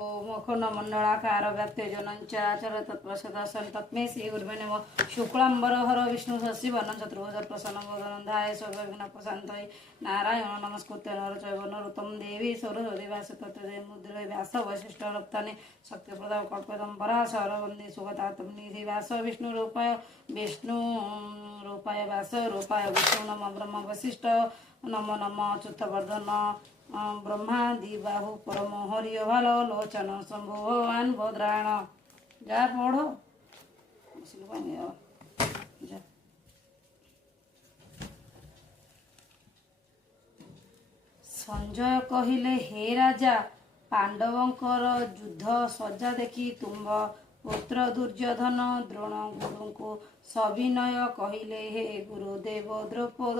मुखन मंडलाकार व्याप्ति जनचराचर तत्प्रसदर्शन तत्मे श्री गुरुवे नमः शुक्लांबरधर विष्णु शशिवर्णं चतुर्भुज प्रसन्नं वदनं ध्याये सर्वविघ्नोपशान्तये नारायण नमस्कृत्य नर चैव नरोत्तमं देवी सरस्वती व्यास तत्त्वजयं मुद्रे व्यास वसिष्ठ रप्ताने शक्तिप्रदाय कल्पतं पराशर वन्दे सुगतात्मं निधि व्यास विष्णुरूपाय व्यास रूपाय विष्णु नमः ब्रह्म वसिष्ठ नमो नमः अच्युतवर्धन ब्रह्मादि बाहु परम हरि भाल लोचन शंभु भगवान भद्रायण जा पढ़ो संजय कहिले हे राजा पांडवंकर युद्ध सज्जा देखि तुम्ब पुत्र दुर्योधन द्रोण गुरु को सविनय कहिले हे गुरुदेव द्रौपद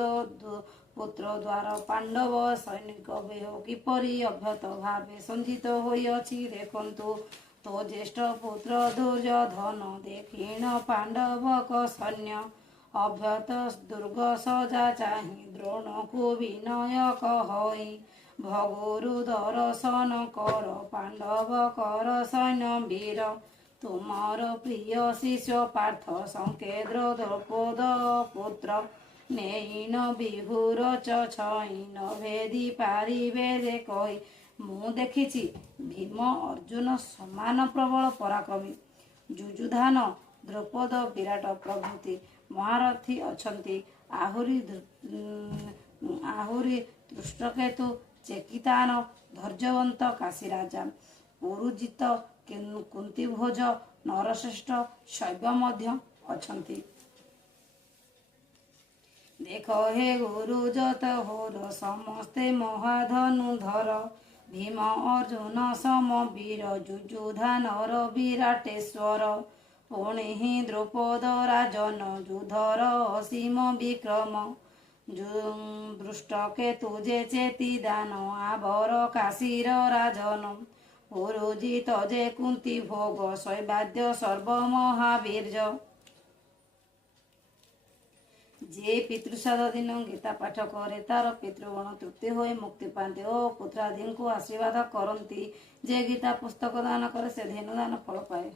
पुत्र द्वार पांडव सैनिक बेह किपरि अभ्यत भावे संजित होइअछि देखन्तु तो ज्येष्ठ पुत्र दुर्योधन देखिण पांडवक सैन्य अभ्यत दुर्ग सजा चाहि द्रोण को विनय कहई भगुरु दर्शन कर पांडव कर सैन्य वीर तुमर प्रिय शिष्य पार्थ संकेद्र द्रौपद पुत्र नेइन विभुर छईन भेदी पारिबे जे कही मु देखिछि भीम अर्जुन समान प्रबल पराक्रमी जुजुधान द्रौपद विराट प्रभृति महारथी अछंती आहुरी दृष्टकेतु चेकितान धैर्यवंत काशीराजा पुरुजित कुंतीभोज नरश्रेष्ठ शैव मध्य अछंती देख हे गुरु जत होर समस्ते महाधनुधर भीम अर्जुन सम वीर जुजुधानर विराटेश्वर पुणे हि द्रौपद राजन युधर असीम विक्रम दृष्टकेतु जे चेती दान आवर काशीर राजन पुरुजित जे कुंती भोग शैवाद्य सर्वमहावीर्य जे पितृसाद दिन गीता पाठ करे तार पितृगण तृप्ति होई मुक्ति पाते ओ पुत्रादि को आशीर्वाद करती जे गीता पुस्तक दान करे से धेनु दान फल पाए।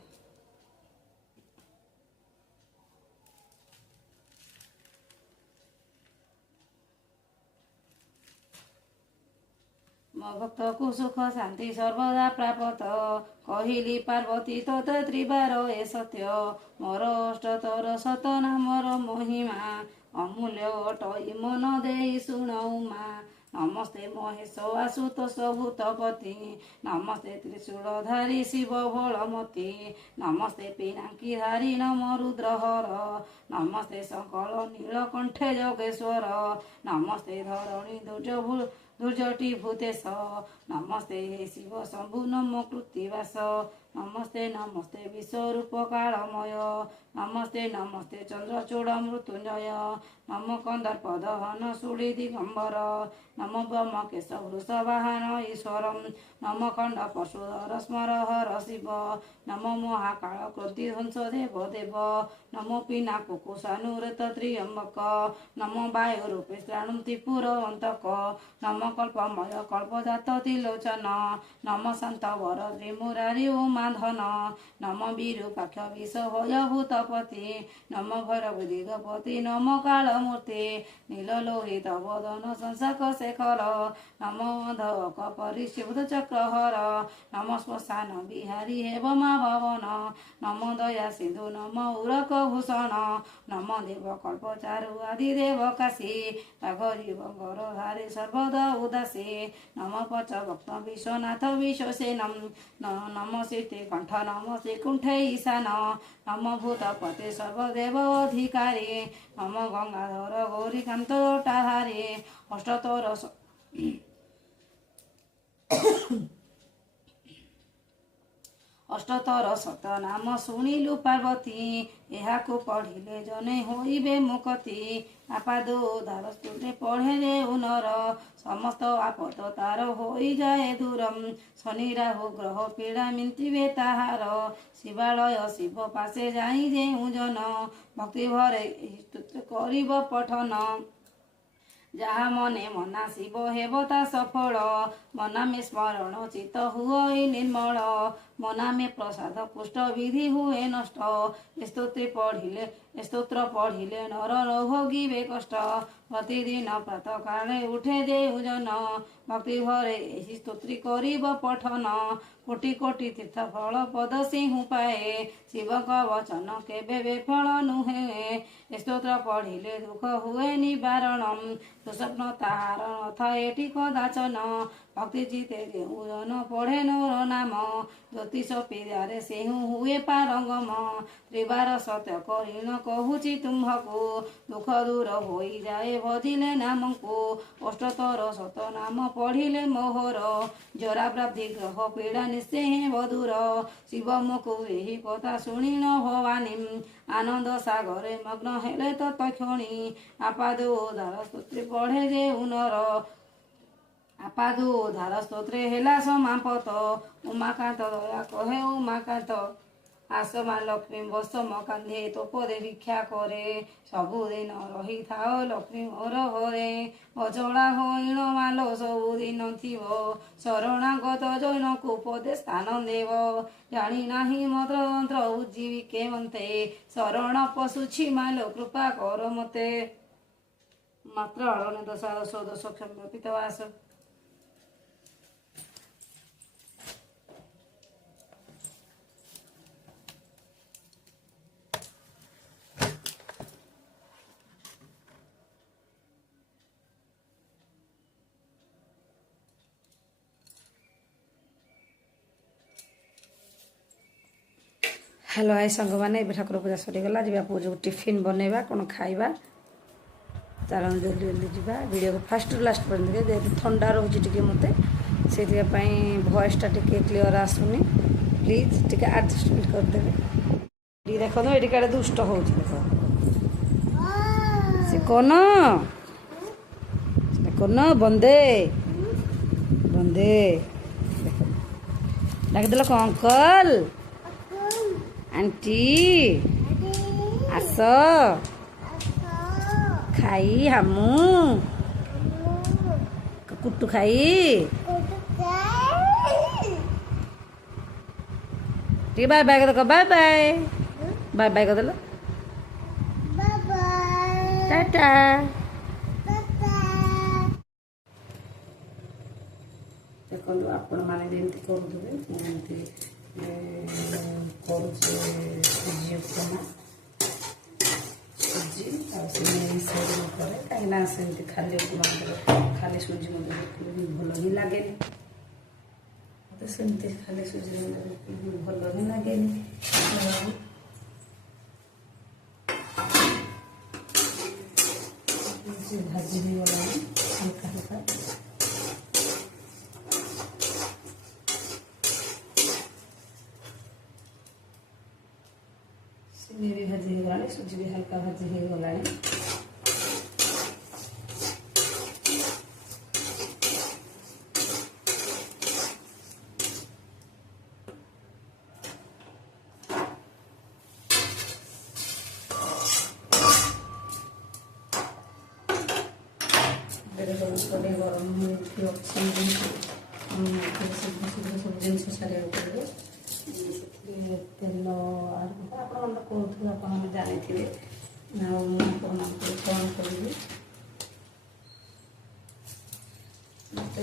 भक्त को सुख शांति सर्वदा प्राप्त कहिली पार्वती तोत त्रिबार ए सत्य मोर अष्टतर शत नामर महिमा अमूल्य अटई मन देई शुणऊ मा नमस्ते महेश आशुतोष भूतपति नमस्ते त्रिशूलधारी शिव बलमती नमस्ते पिनाकीधारी नम रुद्रहर नमस्ते सकल नीलकंठे जोगेश्वर नमस्ते धरणी दुर्जटी भूतेश नमस्ते हे शिव शंभु नमो कृत्तिवास नमस्ते नमस्ते विश्वरूप कालमय नमस्ते नमस्ते चंद्रचूड़ मृत्युंजय नमो कंदर्प दहन सुड़ी दिगंबर नमो ब्रह्म केश वृषवाहन ईश्वरम नमो खंड पशुधर स्मर हर शिव नमो महाकाल क्रोधि हंस देव देव नमो पिना कुकुशानुरत त्र्यंबक नमो वायु रूपे श्राणु त्रिपुर अंतक नमो कल्पमय कल्पजात तिलोचन नमो शांत वर त्रिमुरारी उमाधन नमो विरूपाक्ष विष भूतपति नमो भैरव दिगपति नमो कालमूर्ति नीललोहित वदन संसाक शेखर नमो धवक परिशिवध चक्रहर नमो श्मशान बिहारी हेव मा भवन नमो दया सिंधु नमो उरक भूषण नमो देव कल्पचारु आदि देव काशी घरी बंगरधारी सर्वदा उदासी नमो पच भक्त विश्वनाथ विश्वसेनम नमो श्री कंठ नमो श्रीकुंठे ईशान नमो भूतपते सर्वदेव अधिकारी नमो गंगाधर गौरीकांत जटाधारी अष्टतर अष्टतर शत नाम शुणिलु पार्वती एहाकु पढ़िले जने होइबे मुक्ति आपादो उद्धार स्तुते पढ़े रे उनर समस्त आपत तार होई जाए दूरम शनि राहु ग्रह पीड़ा मिंतिबे ताहार शिवालय शिव पासे जाई जे जन भक्ति भरे स्तुति करिब पठन ଯାହା ମନେ ମନାସିବ ହେବ ତା ସଫଳ ମନାମେ ସ୍ମରଣ ଚିତ୍ତ ହୁଏ ନିର୍ମଳ ମନାମେ ପ୍ରସାଦ ପୁଷ୍ଟ ବିଧି ହୁଏ ନଷ୍ଟ ସ୍ତୋତ୍ର ପଢ଼ିଲେ ନର ନ ଭୋଗିବେ କଷ୍ଟ ପ୍ରତିଦିନ ପ୍ରାତଃ କାଳେ ଉଠେ ଦେଉ ଜନ ଭକ୍ତି ଭରେ ଏହି ସ୍ତୋତ୍ରୀ କରିବ ପଠନ କୋଟି କୋଟି ତୀର୍ଥ ଫଳ ପଦ ସିଂହୁ ପାଏ ଶିବଙ୍କ ବଚନ କେବେ ବିଫଳ ନୁହେଁ ସ୍ତୋତ୍ର ପଢ଼ିଲେ ଦୁଃଖ ହୁଏ ନିବାରଣ ଦୁଃସ୍ୱପ୍ନ ତାହାର ନଥାଏ କଦାଚନ ଭକ୍ତି ଚିତେ ଯେଉଁ ଜନ ପଢ଼େ ନର ନାମ ଜ୍ୟୋତିଷ ପିରାରେ ସେହୁ ହୁଏ ପାରଙ୍ଗମ ତ୍ରିବାର ସତ୍ୟ କରିଣ କହୁଛି ତୁମ୍ଭକୁ ଦୁଃଖ ଦୂର ହୋଇଯାଏ ଭଜିଲେ ନାମକୁ ଅଷ୍ଟତର ଶତ ନାମ ପଢ଼ିଲେ ମୋହର ଜରା ପ୍ରାପ୍ତି ଗ୍ରହ ପୀଡ଼ା ନିଶ୍ଚୟ ବଧୁର ଶିବ ମୁଖୁ ଏହି କଥା ଶୁଣିଣ ଭବାନୀ ଆନନ୍ଦ ସାଗରେ ମଗ୍ନ ହେଲେ ତତ୍କ୍ଷଣି ଆପାଦ ଉଦ୍ଧାର ସ୍ତୋତ୍ରୀ ପଢ଼େ ଯେ ଉନର ଆପାଦ ଉଦ୍ଧାର ସ୍ତୋତ୍ରେ ହେଲା ସମାପତ ଉମାକାନ୍ତ ଦୟା କହେ ଉମାକାନ୍ତ ଆସମା ଲକ୍ଷ୍ମୀ ବସମ କାନ୍ଧେ ତୋପଦେ ଭିକ୍ଷା କରେ ସବୁଦିନ ରହିଥାଅ ଲକ୍ଷ୍ମୀ ମୋର ଘରେ ଅଜଳା ହଇଣ ମାଲ ସବୁଦିନ ଥିବ ଶରଣାଗତ ଜୈନକୁ ପଦେ ସ୍ଥାନ ଦେବ ଜାଣି ନାହିଁ ମନ୍ତ୍ର ଉଜ୍ଜୀବି କେମନ୍ତେ ଶରଣ ପଶୁଛି ମାଲ କୃପା କର ମତେ ମାତ୍ର ଅଳନ ଦଶା ଦଶ କ୍ଷମ ପିତବାସ हेलो आई सांग मैंने ठाकुर पूजा सरीगला जा पूजा टिफिन बनइबा कौन खाइबा चलो जल्दी जल्दी जा वीडियो को फास्ट लास्ट पर्यंत जेहतु ठंडा रोचे टी मत से वॉइसटा टी क्लीयर आसुनी प्लीज टी आडजस्टमेंट करदे देखो ये कड़े दुष्ट हो देख से कौन बंदे बंदे डाकदेल कौन अंकल आंटी आस खाई हमू कुट्टू खाई ठीक बाय बाय कर बाय बाय बाय बाय कर टाटा देखो आपण मैंने जमी करुवे सुजी उपमा सुजी करे कहीं सेमती खाली उपमा खाली सुजी मतलब भल ही लगे मत सेमती खाली सुजी भल ही लगे भाजी भी गला हल्का हल्का भी भाजी हो गला सुजी भी हल्का भाजी हो गला गरम सब जिन सारे तेल आपने कौन आप जानी कौन करी मत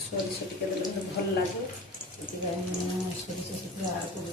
सोरिष टे भल लगे सोरिष से आड़ कर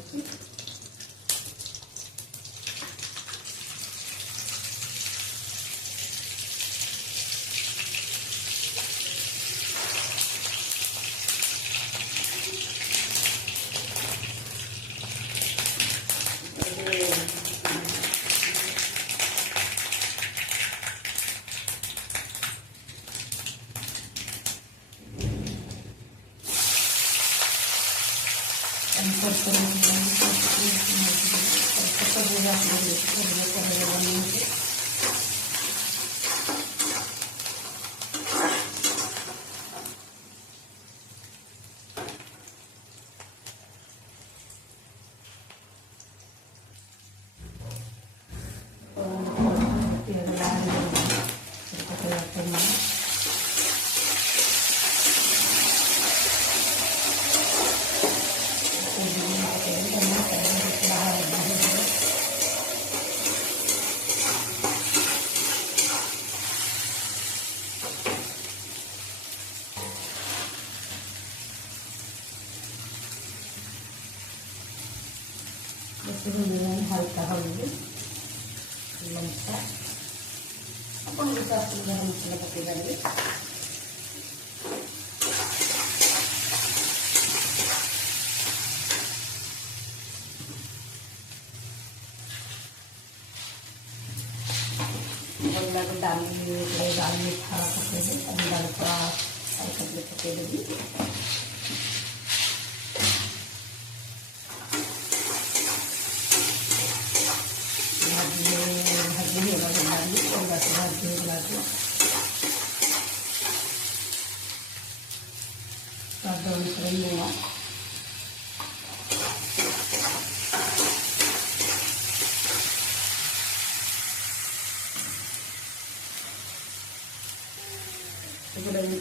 हल्का हल्दी लंका अपन गरम मसला पकई पारे डाली डाल मीठा पकईदे डाल थोड़ा पकईदेवी स्वाद अनुसार लुण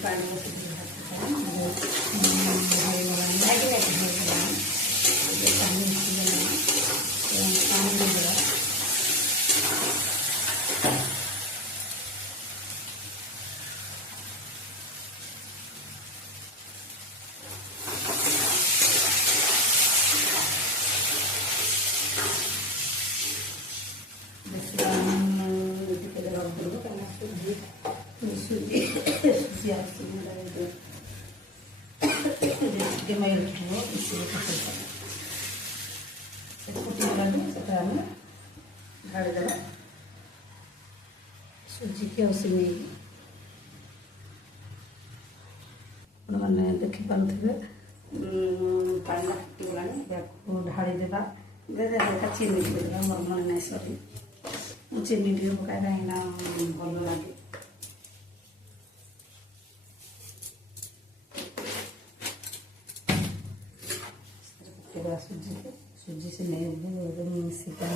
पानी ढाड़ीदेव सुजी के उसिनी मैंने देखिपे पानी फुटगला ढाड़ीदेवा हल्का चीनी देदेवा मोर मन ना सरी चीनी टे पकाए कहीं भल लगे सुजी सुजी से नहीं सीता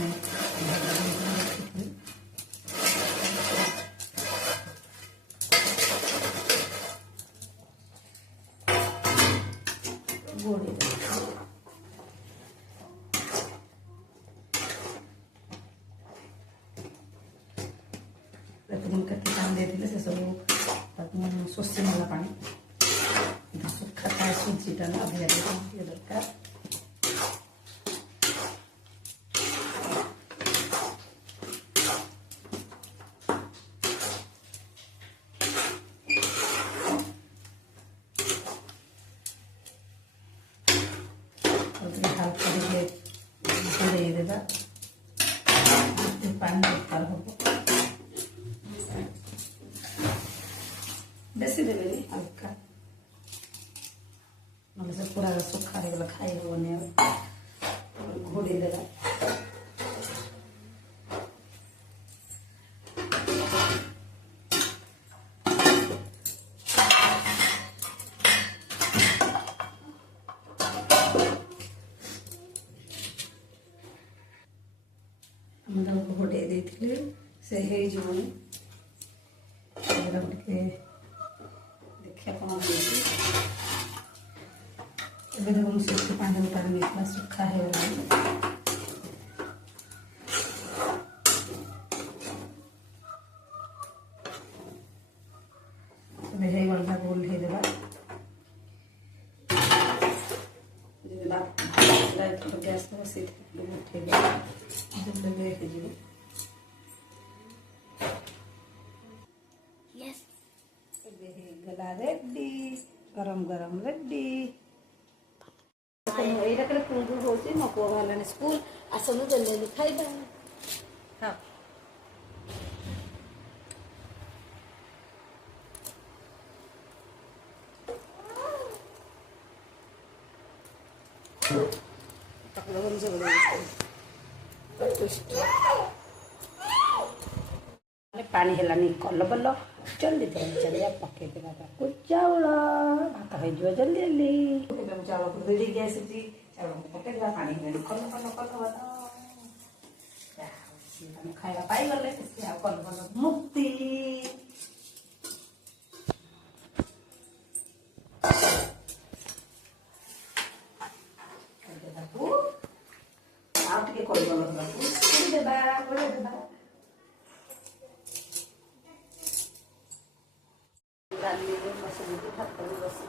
गोड़ी कति पानी देते से सब शोषी नाला पानी सुखा था सुजीटा ना अधिका दरकार पानी दरकार हम बेसी देवे हल्का ना से पूरा सुखा गला खाई हेनी घोड़ी देगा घोटे देते से देखिए कौन देखो से पानी पानी इतना सुखा है वाला गोल है देवा गैस बसई गला रेडी गरम गरम रेडी ये कुंगू हो मो पुआ बाहर स्कूल आसन जल्दी खाइबा हाँ पानी है कल बल जल्दी चलिए पकई देगा चाउल भात हो जल्दी जल्दी चाउल को रेडी गैस चाउल पकई पानी कल कल कल खाଇବା ପାଇଗଲେ ସେ ଆଉ କଲ କଲ ମୁକ୍ତି ଆଉ ଟିକେ କଲ କଲ ଦେବା डाली बसई भात बसई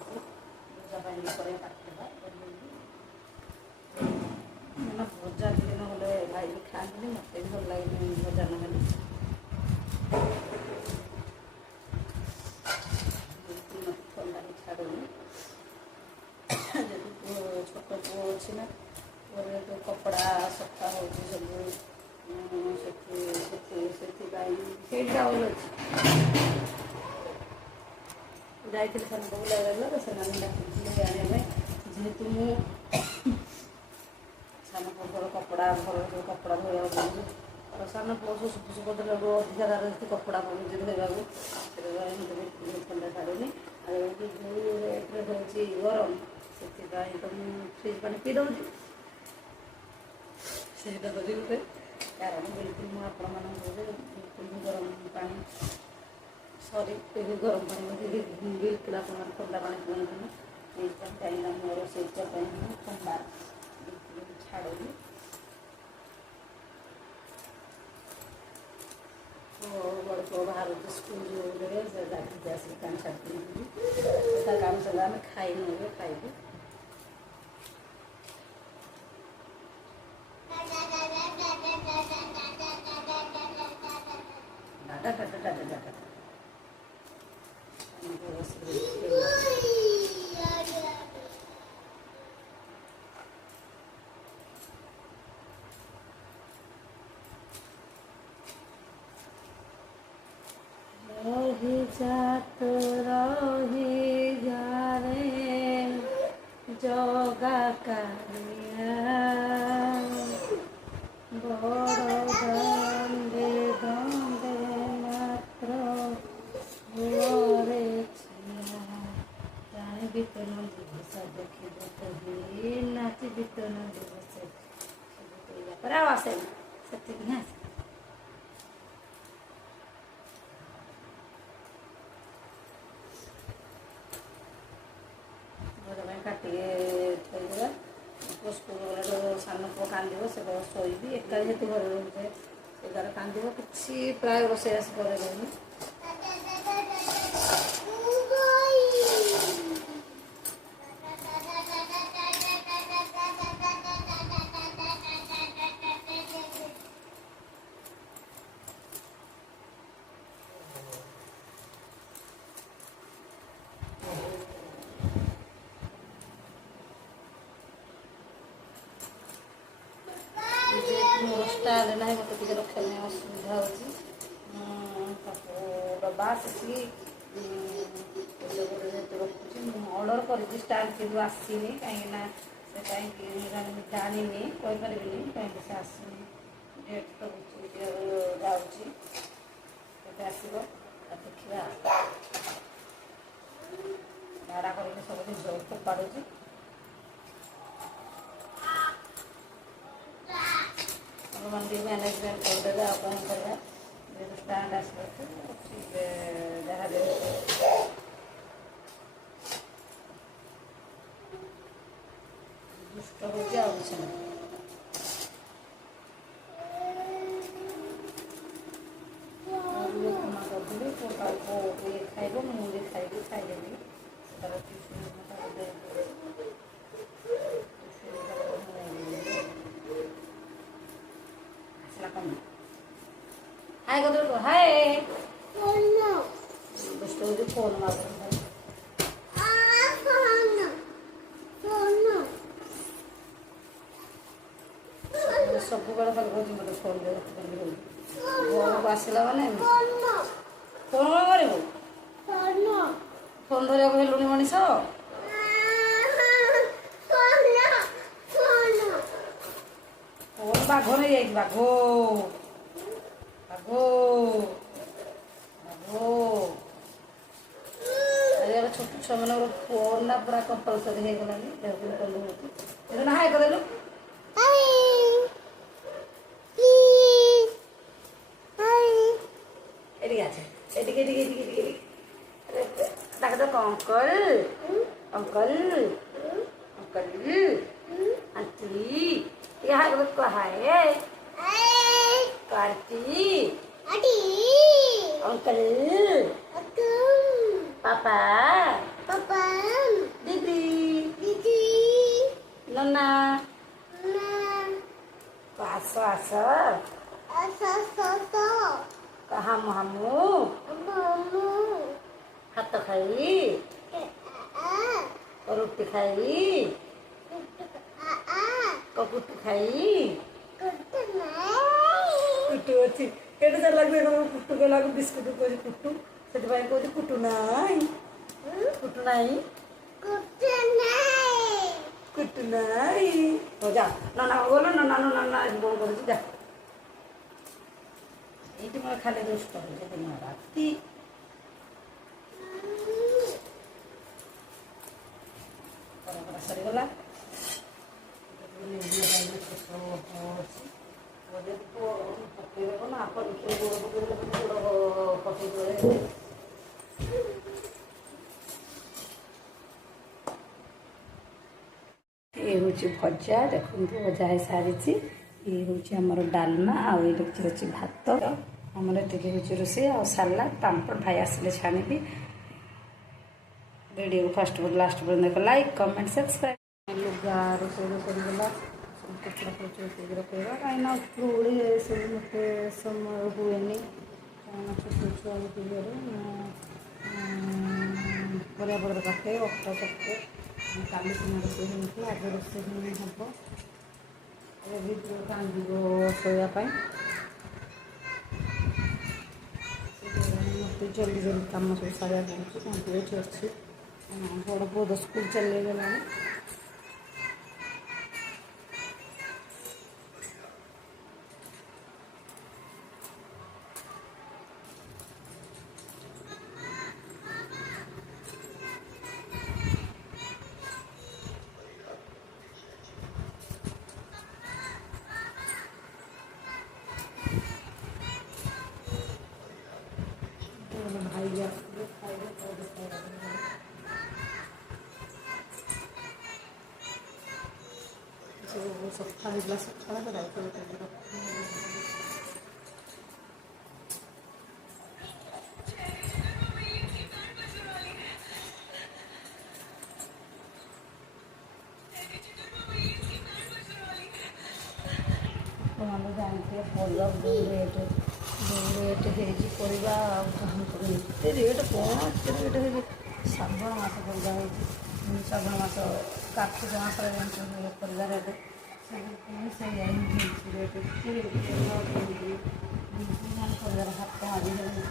भजा पानी काटवा भजा टे ना ଚାଉଳ ଅଛି ଯାଇଥିଲି ସାନ ପୁଅ ଲାଗିଲା ତ ସେମାନେ ଡାକିଥିଲେ ଆଣିବା ପାଇଁ ଯେହେତୁ ମୁଁ ସାନ ପୁଅଙ୍କର କପଡ଼ା ଭଲ ସବୁ କପଡ଼ା ଧୋଇବାକୁ ପଡ଼ୁଛି ଆଉ ସାନ ପୁଅ ସବୁ ସୁଖ କରିଦେଲାକୁ ଅଧିକା ତାର ଯେତେ କପଡ଼ା ପଡ଼ୁଛି ଧୋଇବାକୁ ସେଥିପାଇଁ ମୋତେ ଥଣ୍ଡା ଛାଡ଼ୁନି ଆଉ ଯେଉଁ ରେଟ୍ରେ ହେଉଛି ଗରମ ସେଥିପାଇଁ ତ ମୁଁ ଫ୍ରିଜ୍ ପାଣି ପିଇ ଦେଉଛି ସେଇଟା ଯଦି ଗୋଟେ କାରଣ ବିଲକୁଲ ମୁଁ ଆପଣମାନଙ୍କୁ ବିଲକୁଲ ଗରମ ପାଣି ଗରମ ପାଣି ବିଲକୁଲ ଆପଣମାନେ ଥଣ୍ଡା ପାଣି ପିଅନ୍ତୁନି ସେଇଥିପାଇଁ କାହିଁକିନା ମୋର ସେଇଥିପାଇଁ ମୁଁ ଥଣ୍ଡା ବିଲକୁଲ ଛାଡ଼ୁନି ବଡ଼ ପୁଅ ବାହାରୁଛି ସ୍କୁଲ ଯିବ ସେ ଗାଡ଼ିକି ଆସିକି କାମ ଛାଡ଼ିକି ତା କାମ ସରିଲା ଆମେ ଖାଇନୁ ଏବେ ଖାଇବୁ रही जात रही जा रे जगा कालिया बड़ दंडे दंडे मात्र रे छिया जाने बीतन दिवस देखिब कही नाची बीतन दिवस पर आसे सत्य ना କାଟିକି ଥୋଇଦେବା ପୁଅ ସ୍କୁଲ ଗଲାଠୁ ସାନ ପୁଅ କାନ୍ଦିବ ସେ ଶୋଇବି ଏକା ଯେହେତୁ ଘରେ ରହୁଥାଏ ସେ ତାର କାନ୍ଦିବ କିଛି ପ୍ରାୟ ରୋଷେଇବାସ ପରେ ରହୁନି ଷ୍ଟାଣ୍ଡ ନାହିଁ ମୋତେ ଟିକେ ରଖିବା ପାଇଁ ଅସୁବିଧା ହେଉଛି ତାକୁ ଡବା ଆସିକି ଯେହେତୁ ରଖୁଛି ମୁଁ ଅର୍ଡ଼ର କରିଛି ଷ୍ଟାଣ୍ଡ କିନ୍ତୁ ଆସିନି କାହିଁକିନା ସେ କାହିଁକି ଜାଣିନି କହିପାରିବିନି କାହିଁକି ସେ ଆସିନି ଡେଟ୍ ତ ଯାଉଛି କେବେ ଆସିବ ଦେଖିବା ଝାଡ଼ା କରିକି ସବୁ ଜିନିଷ ଫୋପାଡ଼ୁଛି मंडी मैनेजमेंट करदेगा आप कौन करेगा स्टैंड जहाँ दुष्ट हो जाओ खाइब मुझे खाइबी खाइदेवी हाय कदर को हाय दुष्ट हो फोन मार सब बड़ा खाली कौन मतलब फोन घर को आसला मैंने फोन कर फोन धरिया हेलुनि मनीष फोन बाघ नहीं जाए बाघ छोट छुआ मान फोन ना पूरा कंपलसरी हो गलानी ना हाय कदेलु अंकल अंकल अंकल आंटी यहाँ हाय कार्ती अंकल पापा पापा दीदी दीदी नन्ना आस आस कहाँ मामू हाथ खाई रोटी खाई कपुट खाई कुटु अच्छी କେତେ ଚାଲ ଲାଗିବ କୁଟୁ ଗଲାକୁ ବିସ୍କୁଟ କହୁଛି କୁଟୁ ସେଥିପାଇଁ କହୁଛି କୁଟୁ ନାହିଁ କୁଟୁ ନାହିଁ କୁଟୁ ନାହିଁ ହଉ ଯା ନନା ଗଲ ନନା ନନା କଣ କରୁଛି ଯା ଏଇଠି ମୋର ଖାଲି ଦୁଷ୍ଟ ହେଉଛି ଦିନ ରାତି ସରିଗଲା ପକେଇଦେବ ନା ଆପଣ ପକେଇଦେବେ ये हूँ भजा देखो भजा है सारी ये हूँ आमर डालमा आगे हूँ भात आमर ये हूँ रोसे आ सालाड पापड़ भाई आसिले छाणी वीडियो फास्ट लास्ट पर देख लाइक कमेंट सब्सक्राइब लुगा रोसे करगला कपड़ा रखा कहीं उपड़ी सब मत समय हुए छोट छुआ परिया पत्र काटे अटा चटे काली रोसे आज रोसे हम कांद शोवाई मत जल्दी जल्दी कम सब सारा पड़े अच्छी बड़ पुओ तो स्कूल चले गला भाई सफा होगा सफा जानते परिवार जो रेट होगा एते रेट कौन एत रेट हो श्रावण मस परिवा श्रावण मस कार्तिक मस परिवा रेट रेट परिवार हाथ मारी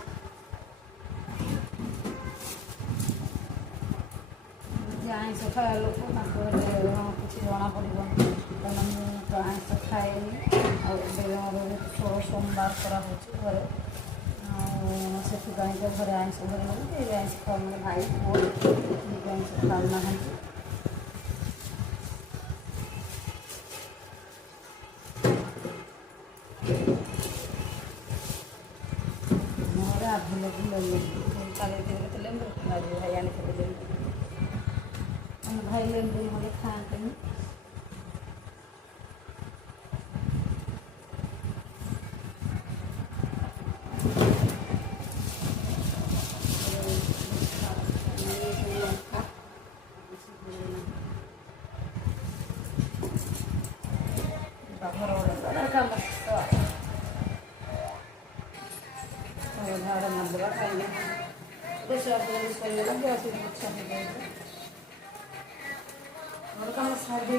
आईष खाया लोक किसी जना पड़े कहना मुझे आईष खाएनि षोल सोमवार कराऊँ घरे से घरे आईष घरे आईष खाऊ भाई पुओ आईष खाऊना भाई आने भाई लेंबू हमें खाते हैं और काम सारे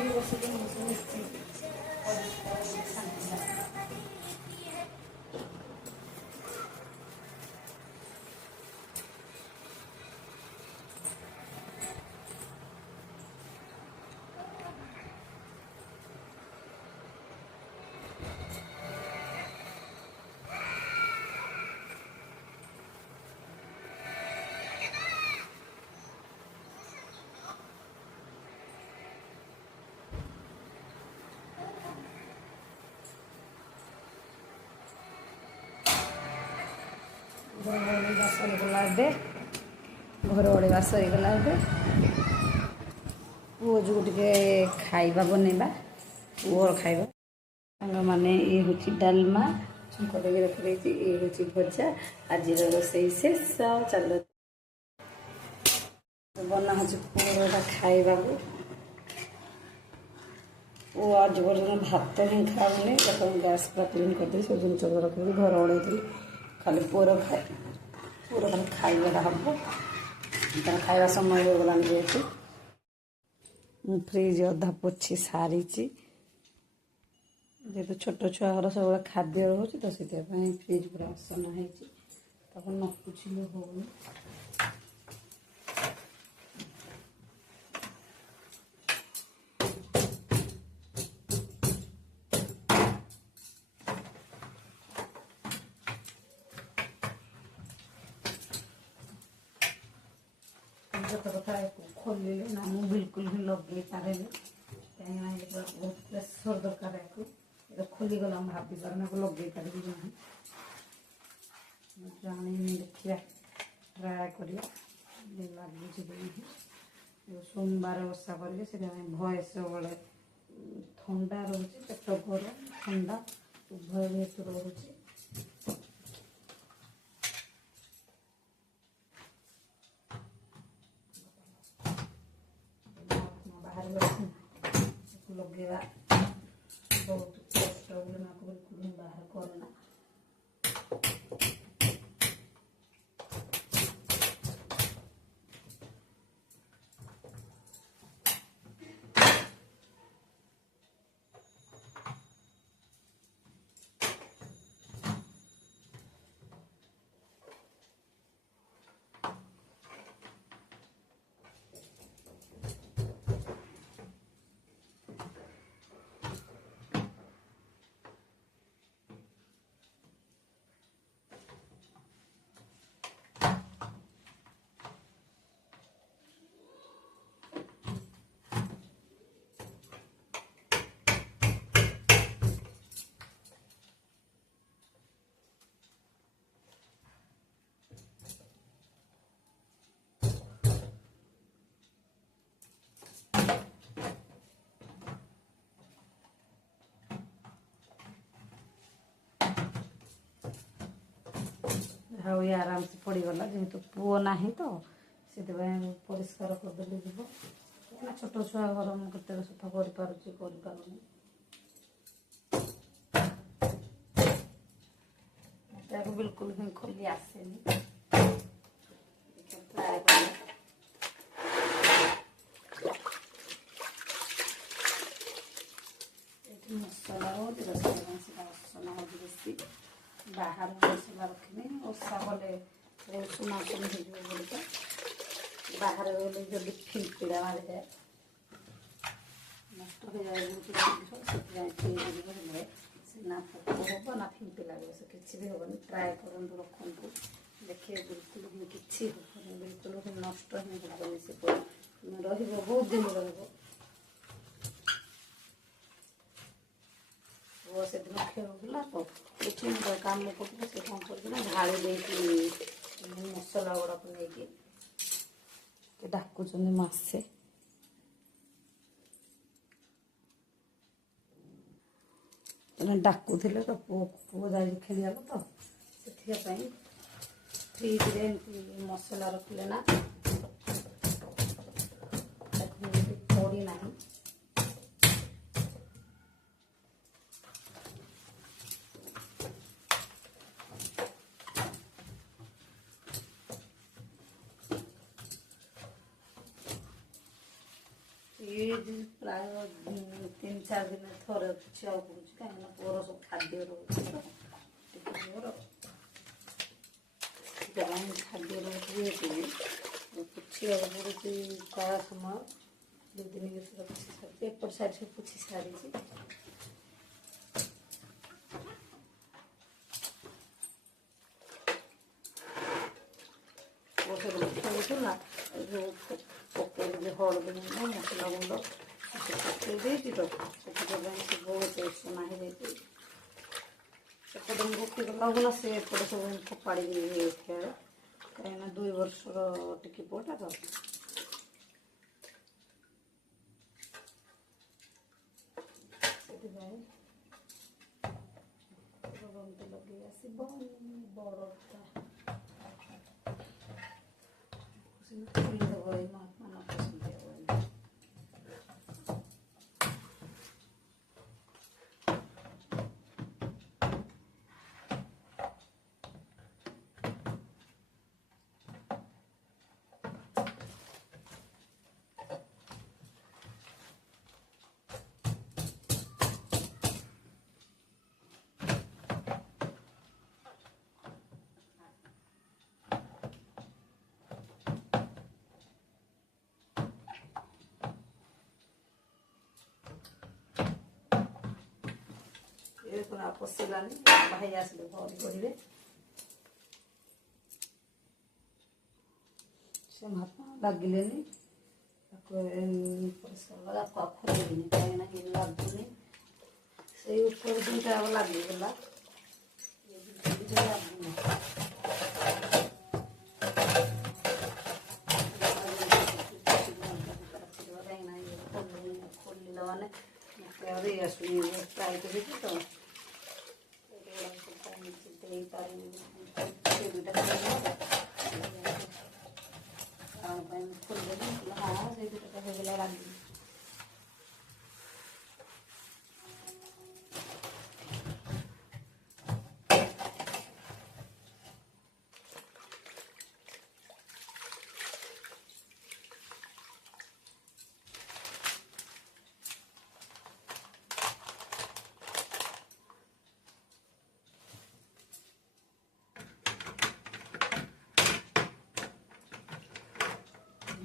बस सरीगला घर ओढ़ा सरीगला पुओ जो टे खाइबा बनइबा पुओर खाइबा मैंने ये हूँ डालमा छुंक देगी रखी ये हूँ भजा आज रोसे शेष चल बना हो पुओर खाइबा वो आज पर्यटन भात ही खाऊनी गैस पूरा क्लीन करदे सब जिन रखी घर ओढ़े खाली पुओर खाली खाइबाटा हम तार खाइबा समय हो गलान जेहेतु फ्रिज अधा पोछी सारी ଯେହେତୁ ଛୋଟ ଛୁଆଙ୍କର ସବୁବେଳେ ଖାଦ୍ୟ ରହୁଛି ତ ସେଥିପାଇଁ ଫ୍ରିଜ୍ ପୁରା ଅସନା ହେଇଛି, ତାକୁ ନ ପୋଛିଲେ ହଉନି। ଗୋଟେ କଥା ଖୋଲିଲେ ନା ମୁଁ ବିଲକୁଲ ବି ଲଗେଇ ପାରେନି, କାହିଁକିନା ଏଇଟା ବହୁତ ପ୍ରେସର ଦରକାର ୟାକୁ। ଏଇଟା ଖୋଲିଗଲା ମୁଁ ଭାବିପାରୁନି ଆକୁ ଲଗେଇ ପାରିବି କି ନାହିଁ, ମୁଁ ଜାଣିନି। ଦେଖିବା ଟ୍ରାଏ କରିବା ଲାଗୁଛି କି ନାହିଁ। ସୋମବାର ଓଷା କରିବି, ସେଥିପାଇଁ ଭଏସ୍ ସବୁବେଳେ ଥଣ୍ଡା ରହୁଛି, ପେଟ ଗରମ ଥଣ୍ଡା ଉଭୟ ଯେହେତୁ ରହୁଛି। ଲଗେଇବା ବହୁତ କଷ୍ଟ ବୋଲି ମାକୁ ବିଲକୁଲ ହିଁ ବାହାର କରନା। ଆଉ ଇଏ ଆରାମସେ ପଡ଼ିଗଲା, ଯେହେତୁ ପୁଅ ନାହିଁ ତ ସେଥିପାଇଁ ପରିଷ୍କାର କରିଦେଲେ ଯିବ। ଛୋଟ ଛୁଆ ଘର ମୁଁ କେତେବେଳେ ସଫା କରିପାରୁଛି କରିପାରୁନି। ତାକୁ ବିଲକୁଲ ହିଁ ଖୋଲି ଆସେନି। ଟ୍ରାଏ କରିବା। ଏଠି ମସଲା ହେଉଛି ତ ସେଥିପାଇଁ ସେଟା ଅସନା ହେଉଛି ବେଶୀ। ବାହାରେ ମସଲା ରଖିନି, ଓଷା କଲେ ଉଷୁନା ଉଷୁନା ହେଇଯିବ ବୋଲିକା। ବାହାରେ ରହିଲେ ଯଦି ଫିମ୍ପିଡ଼ା ମାରିଯାଏ, ନଷ୍ଟ ହେଇଯାଏ ବହୁତ ଜିନିଷ, ସେଥିପାଇଁ ଫ୍ରିଜ୍ ହେଲେ ସେ ନା ପୋକ ହେବ ନା ଫିମ୍ପି ଲାଗିବ, ସେ କିଛି ବି ହେବନି। ଟ୍ରାଏ କରନ୍ତୁ, ରଖନ୍ତୁ, ଦେଖିବେ ବିଲକୁଲ ହିଁ କିଛି ହେବନି, ବିଲକୁଲ ହିଁ ନଷ୍ଟ ହିଁ ହେବନି। ସେ ରହିବ, ବହୁତ ଦିନ ରହିବ। ପୁଅ ସେଦିନ ଖେଳୁଥିଲା ତ କିଛି କାମ କରୁଥିଲା, ସେ କ'ଣ କରୁଥିଲା ଢାଳି ଦେଇକି ମସଲା ଗୁଡ଼ାକୁ ନେଇକି ଡାକୁଛନ୍ତି ମାସେ। ଡାକୁଥିଲେ ତ ପୁଅ ଯାଇକି ଖେଳିବାକୁ, ତ ସେଥିପାଇଁ ଫ୍ରିଜରେ ଏମିତି ମସଲା ରଖିଲେ ନା ପଡ଼ି ନାହିଁ। ପ୍ରାୟ 3-4 ଦିନ ଥରେ ପୋଛିବାକୁ ପଡ଼ୁଛି, କାହିଁକିନା ପୁଅର ସବୁ ଖାଦ୍ୟ ରହୁଛି ତ ଟିକେ ପୁଅର ସେଥିପାଇଁ ଖାଦ୍ୟ ରହୁଛି, ଯେହେତୁ ପୋଛିବାକୁ ପଡ଼ୁଛି। ପ୍ରାୟ ସମୟ 2 ଦିନ ଭିତରେ ପୋଛି ସାରିଛି, ଏପଟ ସାଇଡ୍ ସବୁ ପୋଛି ସାରିଛି। ଖେଳୁଥିଲା, ପକେଇଲି ହଳଦୀ ଗୁଣ୍ଡ ମସଲା ଗୁଣ୍ଡ ପକେଇ ଦେଇଛି ତ ସେଥିପାଇଁ ସେ ବହୁତ ଅସନା ହେଇଯାଇଛି। ସେପଟେ ମୁଁ ଗୋଟି ଗଲା ସେ ଏପଟେ ସବୁ ଫୋପାଡ଼ିକି ଖେଳେ, କାହିଁକିନା 2 ବର୍ଷର ଟିକେ ପୁଅଟା ତ। ସେଥିପାଇଁ ଲଗେଇ ଆସିବ ବଡ଼ଟା ଖୋଲିଦେବ, ଏଇ ମହାତ୍ମା ପସନ୍ଦ ହେବନି। ପୁରା ପଶିଲାନି ଭାଇ ଆସିଲେ ଭରି କରିବେ ସେ ମହାତ୍ମା ଲାଗିଲେନି ତାକୁ ପରିଷ୍କାର ଖୋଲିନି କାହିଁକିନା କି ଲାଗୁନି ସେଇ ଉପରେ ଦୁଇଟା ଲାଗିଗଲା ଲାଗୁନି ଖୋଲିଲା ମାନେ ମତେ ଆସୁନି ଟ୍ରାଏ କରିକି ତ ଦେଇପାରିନି ଖୋଲିଦେଲି ହଁ ସେଇ ଦୁଇଟା ହେଇଗଲା ଲାଗିନି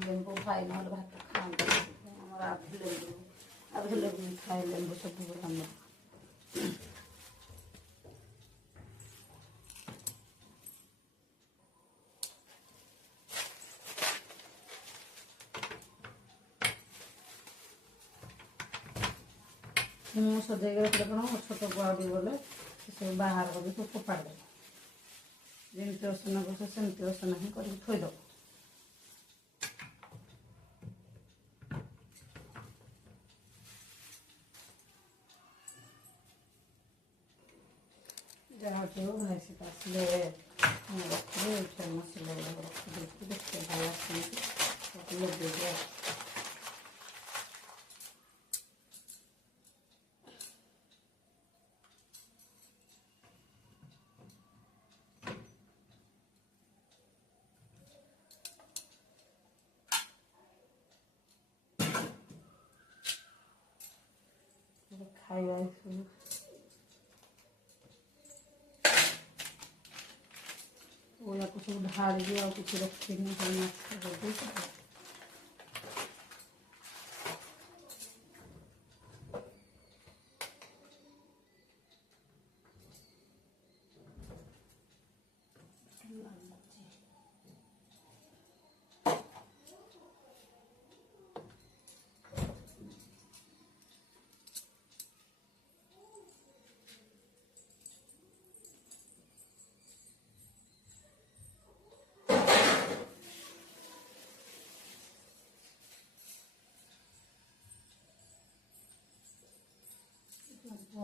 ଲେମ୍ବୁ ଖାଇ ନହେଲେ ଭାତ ଖାଆନ୍ତି ଆମର ଆଭେଲେବୁଲ ଖାଏ ଲେମ୍ବୁ ସବୁବେଳେ ଆମର ମୁଁ ସଜେଇକି ରଖିଲେ କ'ଣ ଛୋଟ ଗୁଆଡ଼ି ଗଲେ ସେସବୁ ବାହାର କରିକି ସବୁ ଫୋପାଡ଼ି ଦେବ ଯେମିତି ଅସନା କରୁଛ ସେମିତି ଅସନା ହିଁ କରିକି ଥୋଇଦେବ ଯାହା ହଉ ଭାଇ ସହିତ ଆସିଲେ ରଖିଲେ ଏଇଠି ମସଲା ଗୁଡ଼ାକ ରଖିଦେଇକି ଦେଖିବେ ଭାଇ ଆସନ୍ତି ତାକୁ ଲଗେଇକି ଖାଇବା ସବୁ ଓଲାକୁ ସବୁ ଢାଳିକି ଆଉ କିଛି ରଖିନି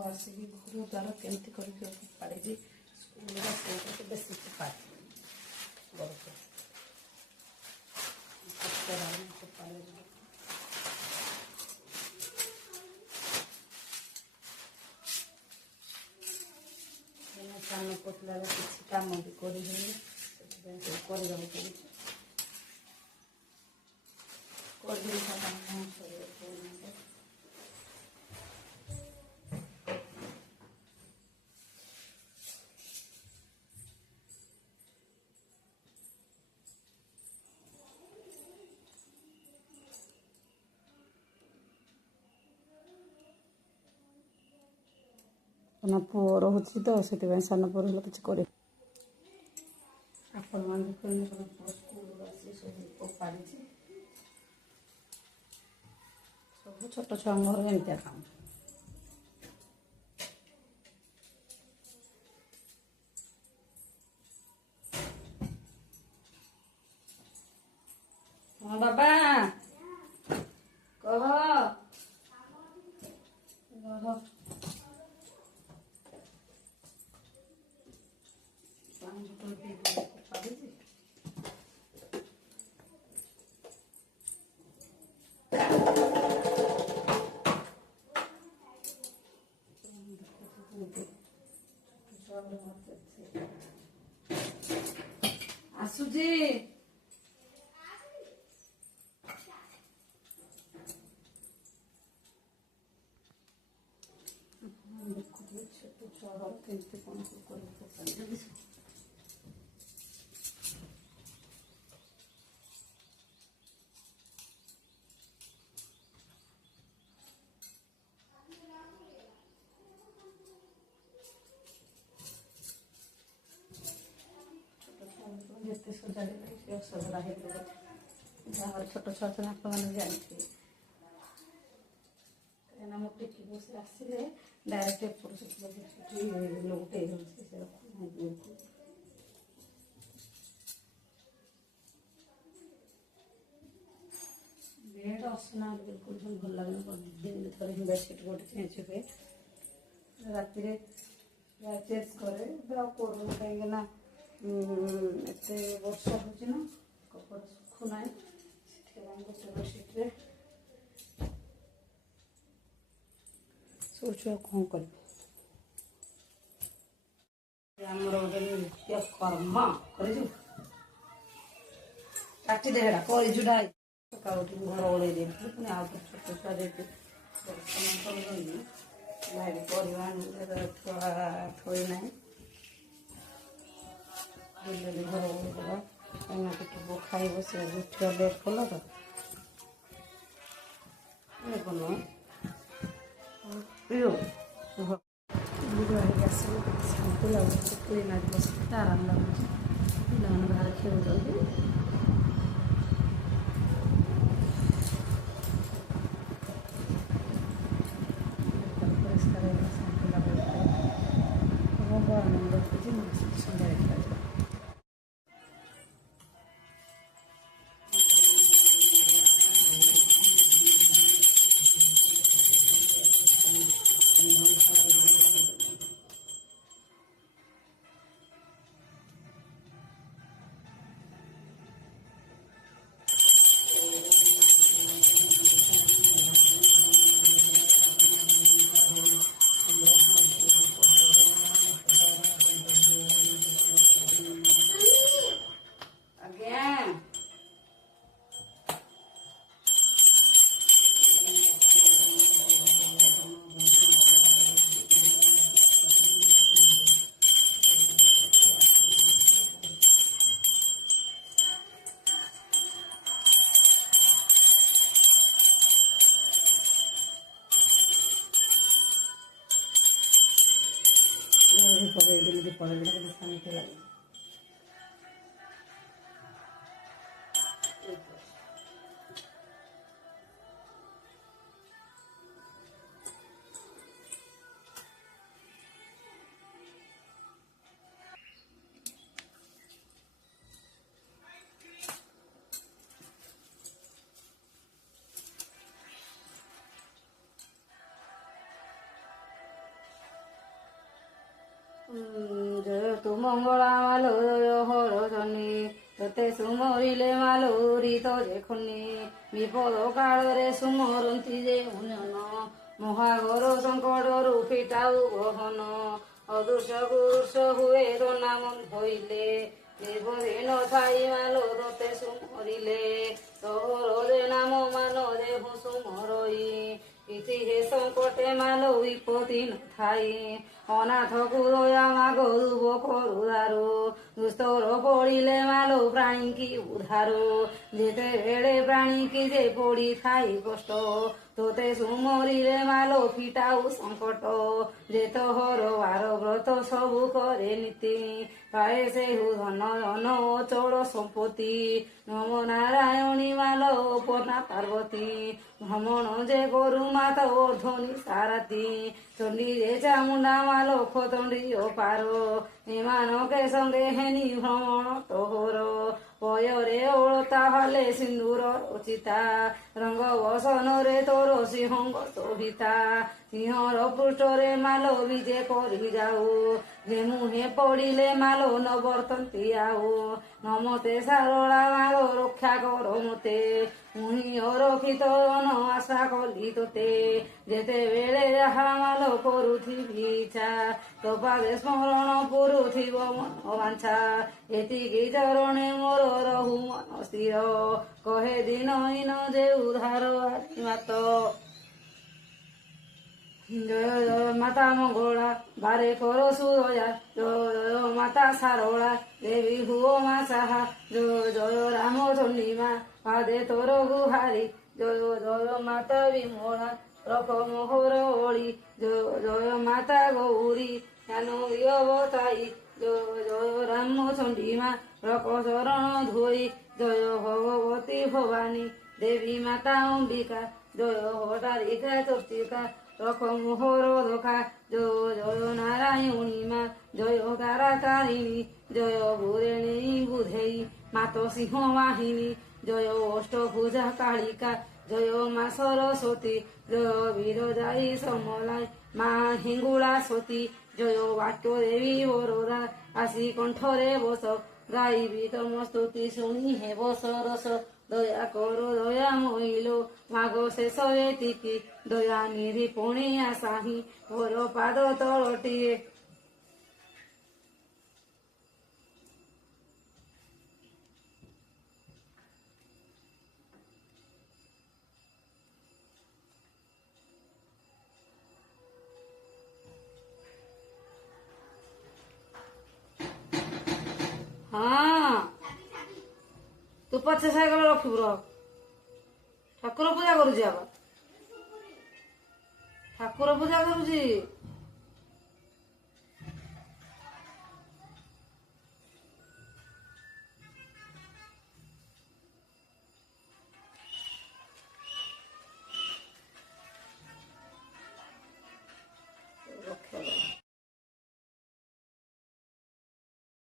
ଆସିକି ଘର ଦ୍ୱାରା କେମିତି କରିକି ଫୋପାଡ଼ିଛି ସ୍କୁଲରେ ସେଇଟା ବେଶୀ ଫୋପାଡ଼େ ଘରକୁ ଫୋପାଡ଼େ ସାନ ପତଳାରେ କିଛି କାମ ବି କରିହେଉନି ସେଥିପାଇଁ ସବୁ କରିବାକୁ ପଡ଼ୁଛି କରିଦେଇ ସାନ ପୁଅ ରହୁଛି ତ ସେଥିପାଇଁ ସାନ ପୁଅ ରହିଲେ କିଛି କରି ଆପଣମାନେ ସ୍କୁଲରୁ ଆସି ସବୁ ଫୋପାଡ଼ିଛି ସବୁ ଛୋଟ ଛୁଆଙ୍କର ଏମିତିଆ କାମ ହଁ ବାବା କହ ଆସୁଛି ଦେଖୁଥିବେ ଛୋଟ ଛୁଆ କେମିତି କ'ଣ କରିକି ସଜାଡ଼ି ସଜଡ଼ା ହେଇଥିବ ଯାହାର ଛୋଟ ଛୁଆ ଅଛନ୍ତି ଆପଣମାନେ ଜାଣିଥିବେ। କାହିଁକିନା ମୁଁ ଟିକି ବସି ଆସିଲେ ଡାଇରେକ୍ଟ ଏପଟ ସେଠି ଲଉଟେଇ ଦେଉଛି ସେ ବେଡ଼ ଅସନା ବିଲକୁଲ ଭଲ ଲାଗୁନି। ଦିନରେ ଥରେ ହିଁ ବେଡ଼ସିଟ୍ ଗୋଟେ ଚେଞ୍ଜ ହୁଏ, ରାତିରେ ଚେଞ୍ଜ କରେ। ଏବେ ଆଉ କରୁନି କାହିଁକିନା ଏତେ ବର୍ଷା ହେଉଛି ନା କପଡ଼ା ଶୁଖୁନାହିଁ, ସେଥିପାଇଁ ଗୋଟେ ବେଡ଼ସିଟ୍ରେ ଶୋଉଛୁ। ଆଉ କ'ଣ କରିବୁ, ଆମର ଗୋଟେ ନିତ୍ୟ କର୍ମ କରିଛୁ। କାଟିଦେ ହେଟା କରିଛୁଟା ସକାଳୁ ଉଠିକି ଘର ଓଳେଇ ଦେଇଥିଲି, ପୁଣି ଆଉ ଛୋଟ ଛୁଆ ଯେହେତୁ ପରିଶ୍ରମ କରୁଛନ୍ତି ଭାଇ ପରିବା ଥୁଆ ଥୋଇ ନାହିଁ, ଘର ଓଳେଇଦେବା। କାହିଁକିନା ଟିକେ ବୋଉ ଖାଇବ, ସେ ଉଠିବା ଲେଟ୍ କଲା ତ ଭଲ ବୁଢ଼ା ହେଇକି ଆସିଲେ ଶାନ୍ତି ଲାଗୁଛି। କ୍ଲିନ୍ ଆଜି ବସିକି ଆରାମ ଲାଗୁଛି। ପିଲାମାନେ ବାହାରେ ଖେଳୁଛନ୍ତି। ପରିଷ୍କାର ହେଇଗଲା, ଶାନ୍ତି ଲାଗୁଛି। ବହୁତ ଆନନ୍ଦ ରଖୁଛି। ସନ୍ଧ୍ୟା ଦେଖାଯିବ। ପଳେଇଲେ ଶାନ୍ତି ଲାଗେ। ଜୟ ତୁ ମଙ୍ଗଳା ମାଲୋ ଜୟ ହର ଶନି, ତତେ ସୁମରିଲେ ମାଲୋ ରିତ ଯେ ଖନି। ବିପଦ କାଳରେ ସୁମରନ୍ତି ଯେ ଜନ, ମହାଘର ସଙ୍କଟରୁ ଫିଟାଉ ଗହନ। ଅଦୃଶ୍ୟ ପୁରୁଷ ହୁଏ ତୋ ନାମ ଧଇଲେ, ବିପଦେ ନ ଥାଇ ମାଲୋ ତତେ ସୁମରିଲେ। ତୋହର ନାମ ମାନ ଦେହୁ ସୁମରଇ, କିଛି ହେ ସଙ୍କଟେ ମାଲୋ ବିପତ୍ତି ନ ଥାଇ। ଅନାଥକୁ ଦୟା ମାଗ ଦୁବ କରୁଦାରୁ, ଦୁସ୍ତର ପଡ଼ିଲେ ମାଲୋ ପ୍ରାଣୀକି ଉଦ୍ଧାର। ଯେତେବେଳେ ପ୍ରାଣୀକି ଯେ ପଡ଼ିଥାଏ କଷ୍ଟ, ତୋତେ ସୁମରିଲେ ମାଲୋ ଫିଟାଉ ସଙ୍କଟ। ଯେ ତୋହର ବାର ବ୍ରତ ସବୁ କରେ ନୀତି, ପାଏ ସେହୁ ଧନ ଧନ ଅଚଳ ସମ୍ପତ୍ତି। ନମ ନାରାୟଣୀ ମାଲୋ ଅପର୍ଣ୍ଣା ପାର୍ବତୀ, ଭ୍ରମଣ ଯେ କରୁ ମାତ ଅର୍ଦ୍ଧନି ସାରାତି। ଚଣ୍ଡୀ ଯେ ଚାମୁଣ୍ଡା ମାଲୋ ଖତଣ୍ଡୀ ଅପାର, ଏମାନକେ ସଙ୍ଗେ ହେନି ଭ୍ରମଣ ତୋହର। ପୟରେ ଅଳତା ହାଲେ ସିନ୍ଦୁର ରଚିତା, ରଙ୍ଗ ବସନରେ ତୋର ସିଂହଙ୍କ ଶୋଭିତା। ସିଂହର ପୃଷ୍ଠରେ ମାଲୋ ବିଜେ କରି ଯାଉ, ଯେ ମୁହେ ପଡ଼ିଲେ ମାଲୋ ନ ବର୍ତ୍ତନ୍ତି ଆଉ। ନମତେ ସାରଳା ମାଲୋ ରକ୍ଷା କର ମତେ, ମୁହିଁ ଅରକ୍ଷିତ ନ ଆଶା କଲି ତୋତେ। ଯେତେବେଳେ ଯାହା ମାଲୋ କରୁଥିବି ଇଚ୍ଛା, ତୋ ପାଦେ ସ୍ମରଣ ପୁରୁଥିବ ମନ ବାଞ୍ଛା। ଏତିକି ଚରଣେ ମୋର ରହୁ ମନ ସ୍ଥିର, କହେ ଦିନ ହୀନ ଯେ ଉଦ୍ଧାର ଆଜି ମାତ। ଜୟ ଜୟ ମାତା ମଙ୍ଗଳା ବାରେ କର ସୁଦୟା, ଜୟ ଜୟ ମାତା ସାରଳା ଦେବୀ ହୁଅ ମା ସାହା। ଜୟ ଜୟ ରାମ ଚଣ୍ଡୀ ମା ପାଦେ ତୋର ଗୁହାରି, ଜୟ ଜୟ ମାତା ବିମଳା ରଖ ମୋହର ଓଳି। ଜୟ ଜୟ ମାତା ଗୌରୀ ଜ୍ଞାନ ଦିଅ ବତାଇ, ଜୟ ଜୟ ରାମଚଣ୍ଡୀ ମା ରକ ଚରଣ ଧୋଇ ଜୟ ଭଗବତୀ ଭବାନୀ ଦେବୀ ମାତା ଅମ୍ବିକା ଜୟ ହଟାରିକା ଚର୍ଚିକା ରଖ ମୋହର ଧକା ଜୟ ଜୟ ନାରାୟଣୀ ମା ଜୟ ତାରା ତାରିଣୀ ଜୟ ବୁରେଣୀ ବୁଧେଇ ମାତ ସିଂହ ବାହିନୀ ଜୟ ଅଷ୍ଟଭୁଜା କାଳିକା ଜୟ ମା ସରସ୍ୱତୀ ଜୟ ବିରଜାଇ ସମଲାଇ ମା ହିଙ୍ଗୁଳା ସତୀ ଜୟ ବାଟ ଦେବୀ ବରୋରା ଆସି କଣ୍ଠରେ ବସ ଗାଇବି ତମ ସ୍ତୁତି ଶୁଣି ହେବ ସରସ ଦୟା କର ଦୟା ମଇଲୋ ମାଗ ଶେଷ ଏତିକି ଦୟା ନିଧି ପୁଣି ଆସାହି ମୋର ପାଦ ତଳଟିଏ ହଁ ତୁ ପଛେ ସାଇକେଲ ରଖିବୁ ରହ ଠାକୁର ପୂଜା କରୁଛି ଆବା ଠାକୁର ପୂଜା କରୁଛି।